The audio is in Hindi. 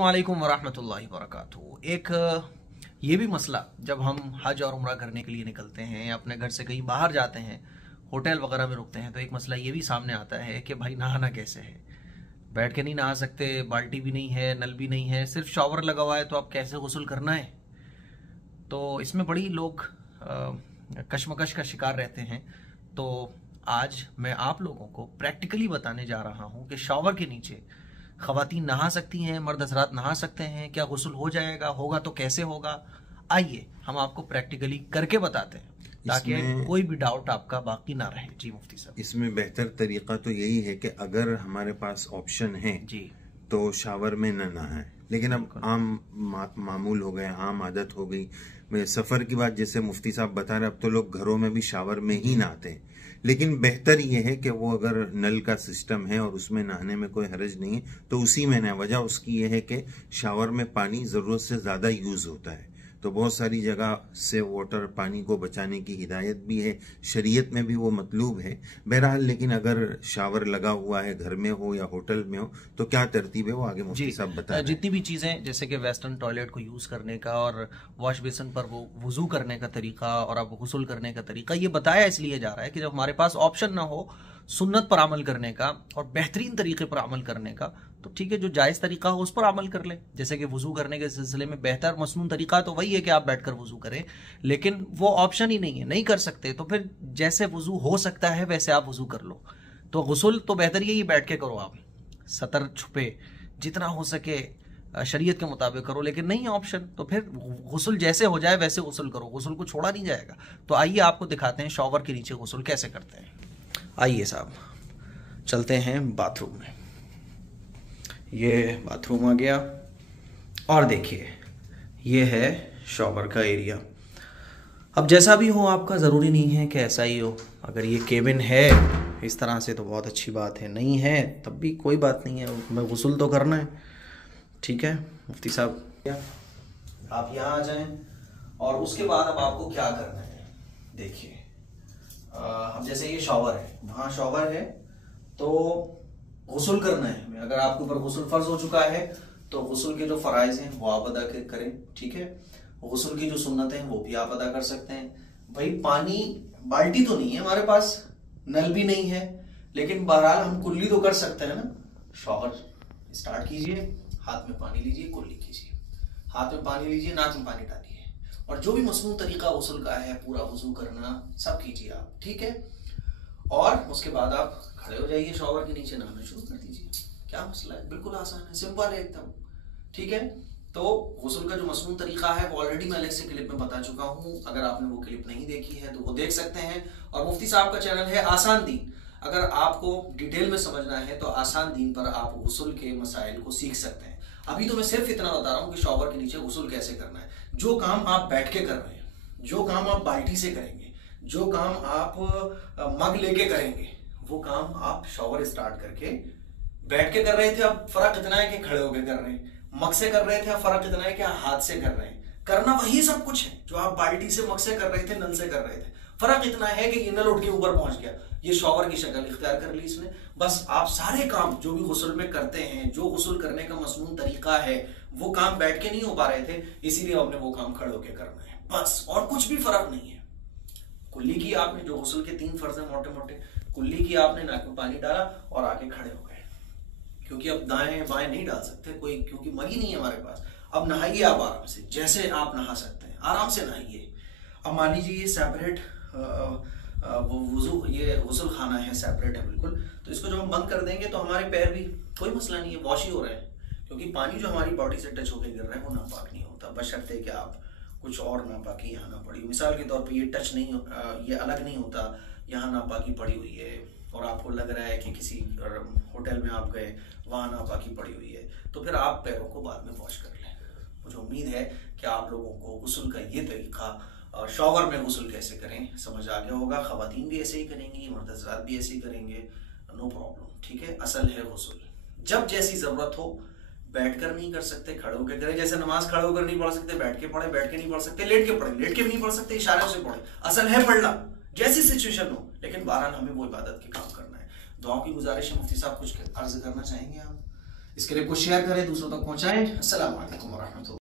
वालेकुम वरहमतुल्लाहि वबरकातुहू। एक ये भी मसला, जब हम हज और उम्रा करने के लिए निकलते हैं या अपने घर से कहीं बाहर जाते हैं, होटल वगैरह में रुकते हैं, तो एक मसला ये भी सामने आता है कि भाई नहाना कैसे है। बैठ के नहीं नहा सकते, बाल्टी भी नहीं है, नल भी नहीं है, सिर्फ शॉवर लगा हुआ है, तो अब कैसे गुस्ल करना है। तो इसमें बड़ी लोग कश्मकश का शिकार रहते हैं। तो आज मैं आप लोगों को प्रैक्टिकली बताने जा रहा हूँ कि शॉवर के नीचे ख़वातीन नहा सकती हैं, मर्द हज़रात नहा सकते हैं, क्या गुस्ल हो जाएगा, होगा तो कैसे होगा। आइए हम आपको प्रैक्टिकली करके बताते हैं ताकि कोई भी डाउट आपका बाकी ना रहे। जी मुफ्ती साहब, इसमें बेहतर तरीका तो यही है कि अगर हमारे पास ऑप्शन है जी तो शावर में न नहाएं, लेकिन अब आम मामूल हो गए, आम आदत हो गई। मैं सफ़र की बात जैसे मुफ्ती साहब बता रहे, अब तो लोग घरों में भी शावर में ही नहाते हैं। लेकिन बेहतर ये है कि वो अगर नल का सिस्टम है और उसमें नहाने में कोई हर्ज नहीं है तो उसी में नहाएं। वजह उसकी ये है कि शावर में पानी ज़रूरत से ज़्यादा यूज़ होता है, तो बहुत सारी जगह से वाटर पानी को बचाने की हिदायत भी है, शरीयत में भी वो मतलूब है। बहरहाल लेकिन अगर शावर लगा हुआ है, घर में हो या होटल में हो, तो क्या तरतीब है वो आगे मुफ्ती साहब बता। जितनी भी चीज़ें जैसे कि वेस्टर्न टॉयलेट को यूज़ करने का और वॉश बेसिन पर वो वुजू करने का तरीका और अब गुस्ल करने का तरीका, ये बताया इसलिए जा रहा है कि जब हमारे पास ऑप्शन ना हो सुन्नत पर अमल करने का और बेहतरीन तरीके पर अमल करने का, तो ठीक है, जो जायज़ तरीका हो उस पर अमल कर ले। जैसे कि वुजू करने के सिलसिले में बेहतर मसनून तरीका तो वही है कि आप बैठकर वुजू करें, लेकिन वो ऑप्शन ही नहीं है, नहीं कर सकते, तो फिर जैसे वुजू हो सकता है वैसे आप वुजू कर लो। तो गुस्ल तो बेहतर यही बैठ के करो, आप सतर छुपे जितना हो सके शरीयत के मुताबिक करो, लेकिन नहीं है ऑप्शन तो फिर गुस्ल जैसे हो जाए वैसे गुस्ल करो, गुस्ल को छोड़ा नहीं जाएगा। तो आइए आपको दिखाते हैं शॉवर के नीचे गुस्ल कैसे करते हैं। आइए साहब, चलते हैं बाथरूम में। ये बाथरूम आ गया और देखिए ये है शॉवर का एरिया। अब जैसा भी हो आपका, ज़रूरी नहीं है कि ऐसा ही हो। अगर ये केबिन है इस तरह से तो बहुत अच्छी बात है, नहीं है तब भी कोई बात नहीं है, मैं गुस्ल तो करना है। ठीक है मुफ्ती साहब, आप यहाँ आ जाएं और उसके बाद अब आपको क्या करना है। देखिए अब जैसे ये शॉवर है, वहाँ शॉवर है तो गुस्ल करना है। अगर आपके ऊपर गुस्ल फर्ज हो चुका है तो गुस्ल के जो फराइज हैं वो आप अदा करें। ठीक है, गुस्ल की जो सुन्नत है वो भी आप अदा कर सकते हैं। भाई पानी, बाल्टी तो नहीं है हमारे पास, नल भी नहीं है, लेकिन बहरहाल हम कुल्ली तो कर सकते हैं ना। शॉवर स्टार्ट कीजिए, हाथ में पानी लीजिए, कुल्ली कीजिए, हाथ में पानी लीजिए, नाक में पानी डालिए, और जो भी मसनून तरीका गुस्ल का है, पूरा वुजू करना सब कीजिए आप। ठीक है, और उसके बाद आप खड़े हो जाइए, शॉवर के नीचे नहाना शुरू कर दीजिए। क्या मसला है, बिल्कुल आसान है, सिंपल है एकदम। ठीक है, तो गुस्ल का जो मसनून तरीका है वो ऑलरेडी मैं अलग से क्लिप में बता चुका हूँ। अगर आपने वो क्लिप नहीं देखी है तो वो देख सकते हैं। और मुफ्ती साहब का चैनल है आसान दीन, अगर आपको डिटेल में समझना है तो आसान दीन पर आप गुस्ल के मसाइल को सीख सकते हैं। अभी तो मैं सिर्फ इतना बता रहा हूँ कि शॉवर के नीचे गुस्ल कैसे करना है। जो काम आप बैठ के कर रहे हैं, जो काम आप बाल्टी से करेंगे, जो काम आप मग लेके करेंगे, वो काम आप शॉवर स्टार्ट करके बैठ के कर रहे थे। अब फर्क इतना है कि खड़े होके कर रहे हैं। मग से कर रहे थे, अब फर्क इतना है कि हाथ से कर रहे हैं। करना वही सब कुछ है जो आप बाल्टी से, मग से कर रहे थे, नल से कर रहे थे। फर्क इतना है कि ये नल उठ के ऊपर पहुंच गया, ये शॉवर की शक्ल इख्तियार कर ली इसने। बस आप सारे काम जो भी गुस्ल में करते हैं, जो गुस्ल करने का मसनून तरीका है, वो काम बैठ के नहीं हो पा रहे थे, इसीलिए आपने वो काम खड़े होके करना है, बस, और कुछ भी फर्क नहीं है। कुल्ली की आपने, जो गुस्ल के 3 फर्ज है मोटे मोटे, कुल्ली की आपने, नाक में पानी डाला और आके खड़े हो गए, क्योंकि अब दाएं बाएं नहीं डाल सकते कोई, क्योंकि मग ही नहीं है हमारे पास। अब नहाइए आप आराम से, जैसे आप नहा सकते हैं आराम से नहाइए। अब मान लीजिए ये सेपरेट वो वुजू, ये गुस्ल खाना है, सेपरेट है बिल्कुल, तो इसको जब हम बंद कर देंगे तो हमारे पैर भी कोई मसला नहीं है, वॉश ही हो रहे हैं, क्योंकि पानी जो हमारी बॉडी से टच होकर गिर रहा है वो नापाक नहीं होता, बशर्ते कि आप कुछ और नापाकी यहाँ ना पड़ी। मिसाल के तौर पे ये टच नहीं, ये अलग नहीं होता, यहाँ नापाकी पड़ी हुई है और आपको लग रहा है कि किसी होटल में आप गए, वहाँ नापाकी पड़ी हुई है, तो फिर आप पैरों को बाद में वॉश कर लें। मुझे उम्मीद है कि आप लोगों को गुस्ल का ये तरीका, शॉवर में गुस्ल कैसे करें, समझ आ गया होगा। ख़वातीन भी ऐसे ही करेंगी, मर्द हज़रात भी ऐसे ही करेंगे, नो प्रॉब्लम। ठीक है, असल है गुस्ल, जब जैसी ज़रूरत हो, बैठकर नहीं कर सकते, खड़े होकर करें। जैसे नमाज खड़े होकर नहीं पढ़ सकते, बैठ के पढ़े, बैठ के नहीं पढ़ सकते, लेट के पढ़े, लेट के भी नहीं पढ़ सकते, इशारों से पढ़े। असल है पढ़ना, जैसी सिचुएशन हो, लेकिन बहरहाल हमें वो इबादत के काम करना है। दुआओं की गुजारिश है। मुफ्ती साहब कुछ अर्ज करना चाहेंगे आप? इस क्लिप को शेयर करें, दूसरों तक पहुंचाएं। अस्सलाम वालेकुम वरहमतुल्लाह।